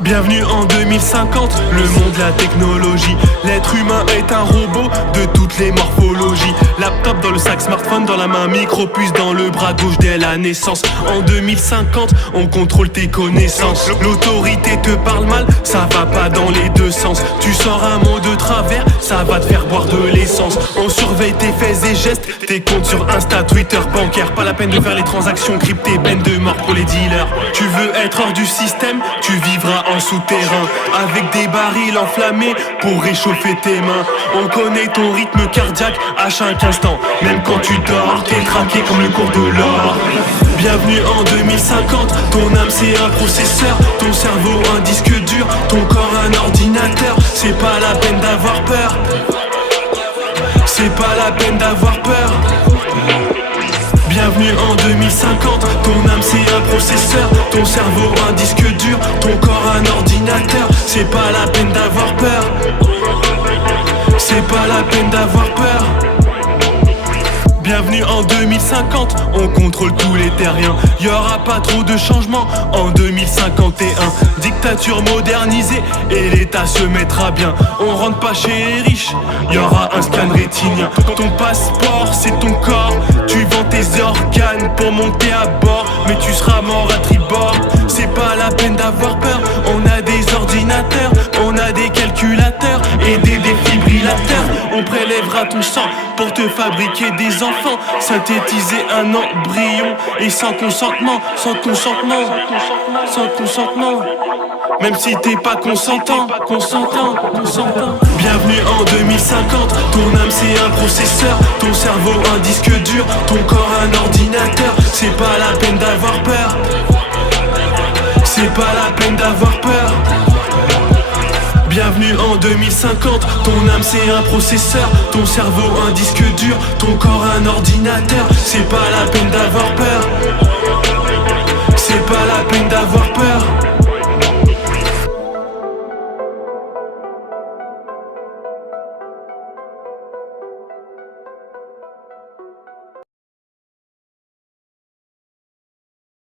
Bienvenue en 2050, le monde, la technologie. L'être humain est un robot de toutes les morphologies. Laptop dans le sac, smartphone dans la main, micro-puce dans le bras gauche dès la naissance. En 2050, on contrôle tes connaissances. L'autorité te parle mal, ça va pas dans les deux sens. Tu sors un mot de travers, ça va te faire boire de l'essence. On surveille tes faits et gestes, tes comptes sur Insta, Twitter, bancaire. Pas la peine de faire les transactions cryptées, peine de mort pour les dealers. Tu veux être hors du système, tu vivras en souterrain, avec des barils enflammés pour réchauffer tes mains. On connaît ton rythme cardiaque à chaque instant. Même quand tu dors, t'es traqué comme le cours de l'or. Bienvenue en 2050, ton âme c'est un processeur, ton cerveau un disque dur, ton corps un ordinateur. C'est pas la peine d'avoir peur, c'est pas la peine d'avoir peur. Bienvenue en 2050, ton âme c'est un processeur, ton cerveau un disque dur, ton corps un ordinateur. C'est pas la peine d'avoir peur, c'est pas la peine d'avoir peur. Bienvenue en 2050, on contrôle tous les terriens. Y'aura pas trop de changements en 2051. Dictature modernisée et l'État se mettra bien. On rentre pas chez les riches, y'aura un scan rétinien. Ton passeport c'est ton corps, tu vends tes organes pour monter à bord. Mais tu seras mort à tribord, c'est pas la peine d'avoir peur. On a des ordinateurs, on a des calculateurs et des défibrillateurs. On prélèvera ton sang pour te fabriquer des enfants, synthétiser un embryon et sans consentement, sans consentement, sans consentement. Même si t'es pas consentant. Bienvenue en 2050, ton âme c'est un processeur, ton cerveau un disque dur, ton corps un ordinateur. C'est pas la peine d'avoir peur, c'est pas la peine d'avoir peur. Bienvenue en 2050, ton âme c'est un processeur, ton cerveau un disque dur, ton corps un ordinateur. C'est pas la peine d'avoir peur, c'est pas